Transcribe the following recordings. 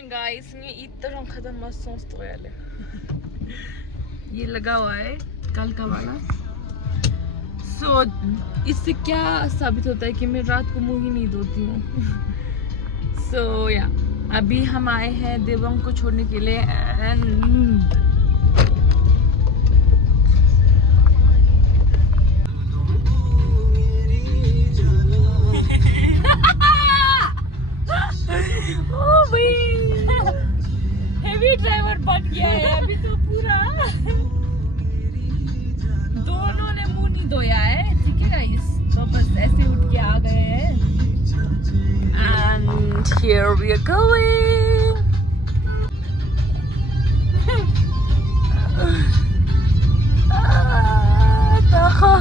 morning guys. ये इतना खतरनाक सॉस तो यार ये लगा हुआ है कल का वाला। So इससे क्या साबित होता है कि मैं रात को मुंह ही नहीं धोती हूँ। So yeah, अभी हम आए हैं देवंग को छोड़ने के लिए and ड्राइवर बन गया है अभी तो पूरा। दोनों ने मुंह नहीं धोया है, ठीक है गाइस, तो बस ऐसे उठ के आ गए हैं। And here we are going. देखो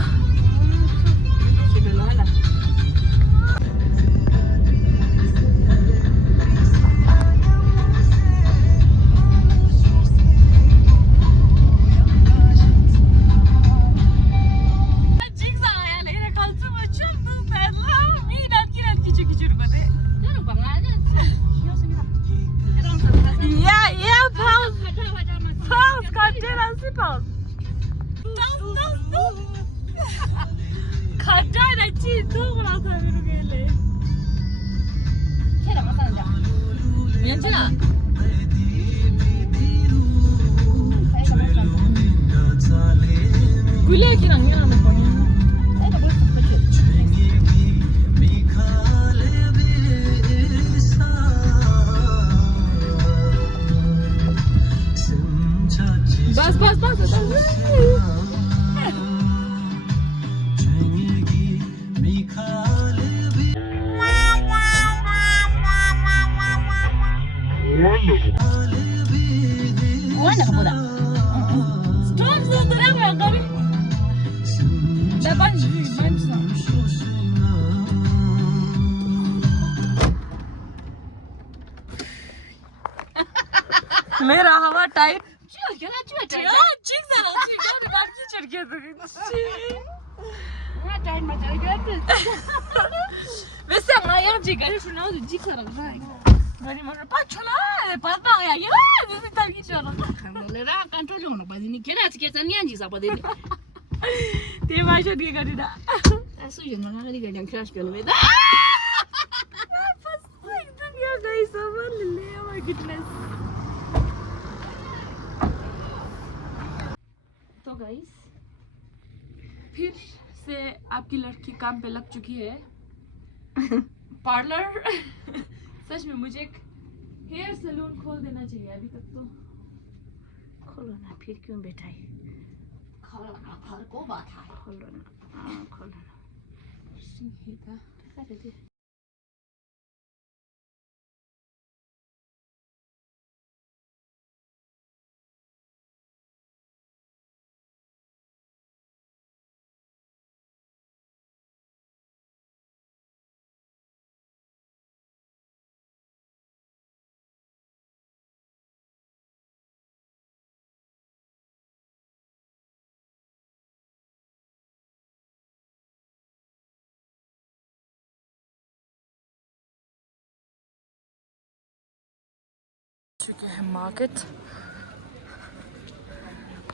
मेरा हवा टाइट वैसे हमारे जी गाड़ी सुनाओ जी कर रहा है गाड़ी मोटर पाछला पाता है यार जैसे तार की चला ले रहा कंट्रोल होना बाजी नहीं केरा के तनिया जी सब दे ते माशा दिए गाड़ी दा ऐसे ही ना गाड़ी क्रैश कर ले बस एकदम यार गाइस सब ले ओ माय गुडनेस। तो गाइस फिर से आपकी लड़की काम पे लग चुकी है पार्लर। सच में मुझे एक हेयर सैलून खोल देना चाहिए, अभी तक तो खोलो ना, फिर क्यों बैठाई, खोलो ना, घर को बात है, खोलो ना, खोलो ना। चुके हैं मार्केट,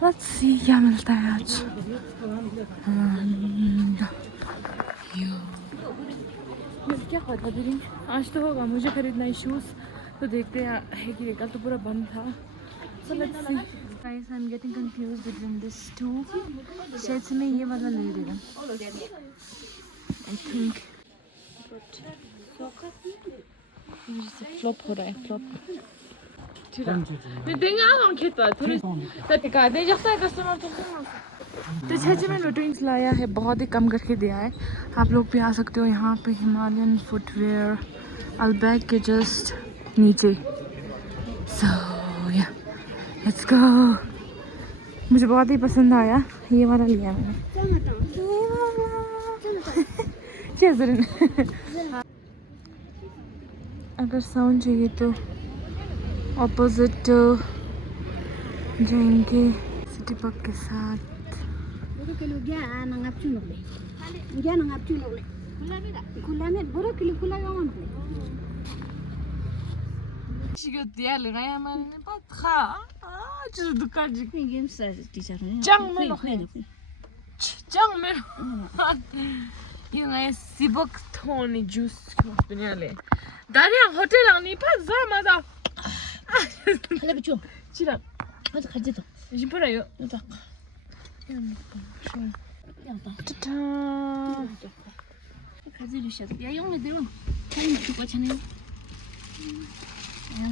लेट्स सी क्या मिलता है आज। क्या खरीद आज तो होगा, मुझे खरीदना है शूज़, तो देखते हैं कि कल तो पूरा बंद था। So let's see. Guys, I'm getting confused between this two. शायद से मैं ये वाला ले रही हूँ। I think मुझे सब फ्लॉप हो रहा है, फ्लॉप। मैं देंगे हम खेत पर थोड़ी तरीका दे जाता है कस्टमर तो छह में ट्विंस लाया है, बहुत ही कम करके दिया है। आप लोग भी आ सकते हो यहाँ पे, हिमालयन फुटवेयर अल्बैग के जस्ट नीचे। सो या लेट्स गो। मुझे बहुत ही पसंद आया, ये वाला लिया मैंने। अगर साउंड चाहिए तो ऑपोजिट जाएंगे सिटी पार्क के साथ। 시켰대야 내가 말하는 바가 저도 까지 이게 사이즈 디자인. 짱매로 짱매로 yung sibok toni juice binale dari ang hotel ang ni pa zamaza 할래 비춰. 지라 가자 가지도. 이제 보라요 나. 야다. 짜잔 가지를 셔. 야 용래 들어. 타임 죽고 차네. 야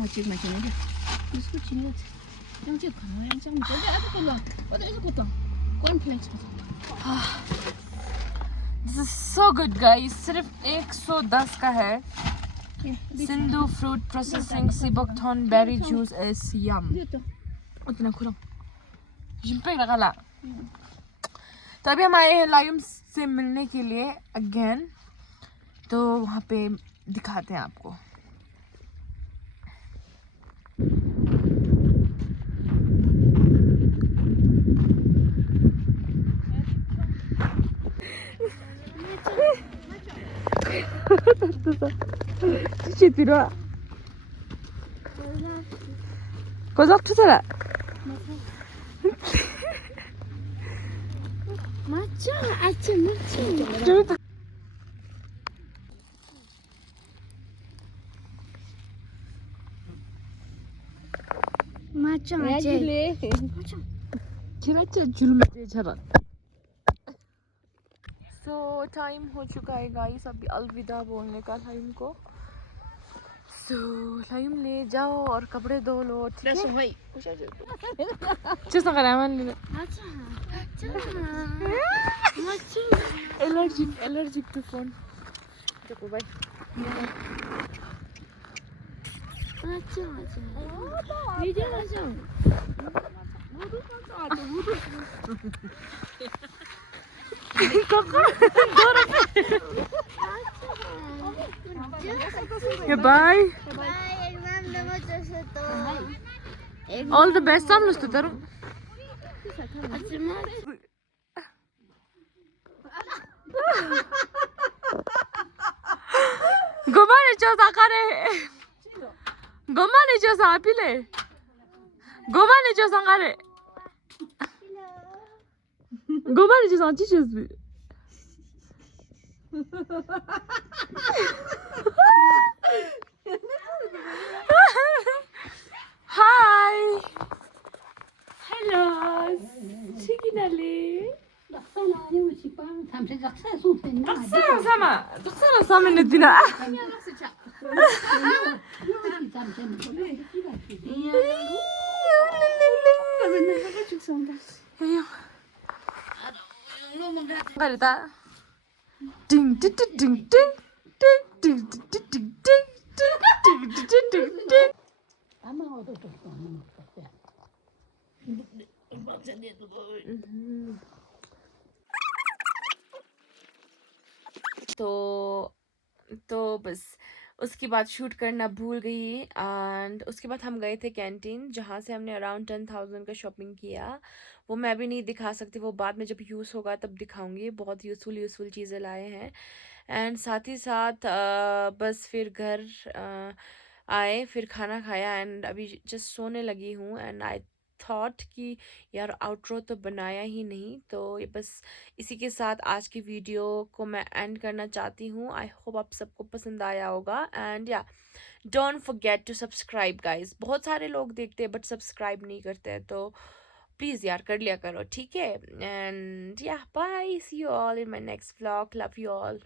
지금 마시네. 무슨 친구. 영지 가나 영장 어디 아들 걸로. 어디 이거 것도. 권 플레이트. This is so good guys सिर्फ 110 का है Sindhu fruit processing sea buckthorn berry juice is yum 이것도. उतना खुला जिम्पे लगा तो अभी हम आए हैं लायुम से मिलने के लिए अगेन तो वहाँ पे दिखाते हैं आपको Cici 들어와. 고작 투자라. 맞죠? 아침 맞죠? 재밌다. 맞죠? 맞지? 지나쳐 줄매 잘한. So टाइम हो चुका है गाइस अभी अलविदा बोलने का टाइम को So लाइम ले जाओ और कपड़े धो लो ठीक है भाई चेस करा मन 맞아 맞죠? एलर्जिक टू फोन देखो भाई 맞죠 이제 맞아 bye exam 넘어졌어 또 all the best हम लोग तो गोमाने जो साकारे गोमाने जो सापिले गोमाने जो संगारे गोमाने जो सांची चीज़ Hi. Hello. 시기날리. 닭사랑 사면 되나? 가르다. 띵띵띵띵띵띵띵띵띵띵띵띵띵띵. तो बस उसके बाद शूट करना भूल गई एंड उसके बाद हम गए थे कैंटीन जहाँ से हमने अराउंड 10,000 का शॉपिंग किया वो मैं भी नहीं दिखा सकती वो बाद में जब यूज़ होगा तब दिखाऊंगी बहुत यूज़फुल चीज़ें लाए हैं एंड साथ ही साथ बस फिर घर आए फिर खाना खाया एंड अभी जस्ट सोने लगी हूँ एंड आई थॉट कि यार आउटरो तो बनाया ही नहीं तो ये बस इसी के साथ आज की वीडियो को मैं एंड करना चाहती हूँ आई होप आप सबको पसंद आया होगा and yeah don't forget to subscribe guys बहुत सारे लोग देखते हैं बट सब्सक्राइब नहीं करते हैं तो प्लीज़ यार कर लिया करो ठीक है and yeah bye see you all in my next vlog love you all